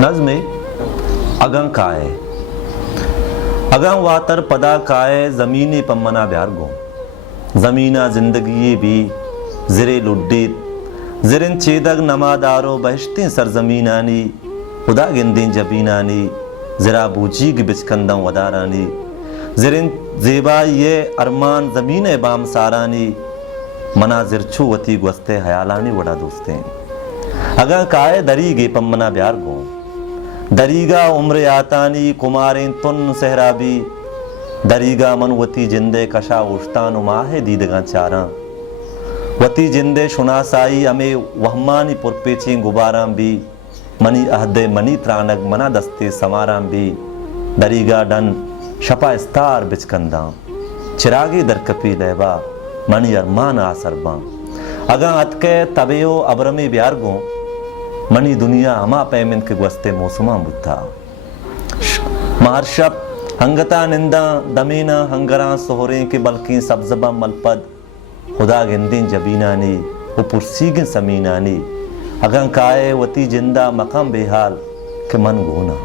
नज़्म अगं काए अगं वातर पदा काए ज़मीने पम्मना ब्यार गो ज़मीना ज़िंदगी भी ज़िरे लुड्डीत ज़िरिन चेदग नमादारो बहिश्ती सरज़मीनानी खुदा गिंदी जबीनानी ज़रा बूजीग बिचकंदं वदारानी ज़िरिन ज़ेबाई ये अरमान ज़मीन बाम सारानी मना ज़िरछू वती गुस्ते हयालानी वड़ा दोस्ते अगं काए दरीगे पम्मना ब्यार गो दरीगा उम्र आतानी कुमारें तुन सहराबी दरीगा मनवती जिंदे कशा उश्तान माहे दीदगा चारा वती जिंदे शुनासाई अमे वहमानी पुरपेची गुबारां भी मनी अहदे मनी त्रानक मना दस्ते समारां भी दरीगा डन शपा स्तार बिचकंदा चिरागे दरकपी लहबा मनी अरमान आसरबा अगा अतके तबेयो अबरमे ब्यार गो मनी दुनिया हमा पैमिन के गुस्ते मौसमा बुद्धा महर्षप हंगता निंदा दमीना हंगरा सोहरे के बल्कि सब्जबा मलपद खुदा गिंदी जबीनानी वो पुरसीगिन समीनानी अगं काए वती जिंदा मकाम बेहाल के मन गोना।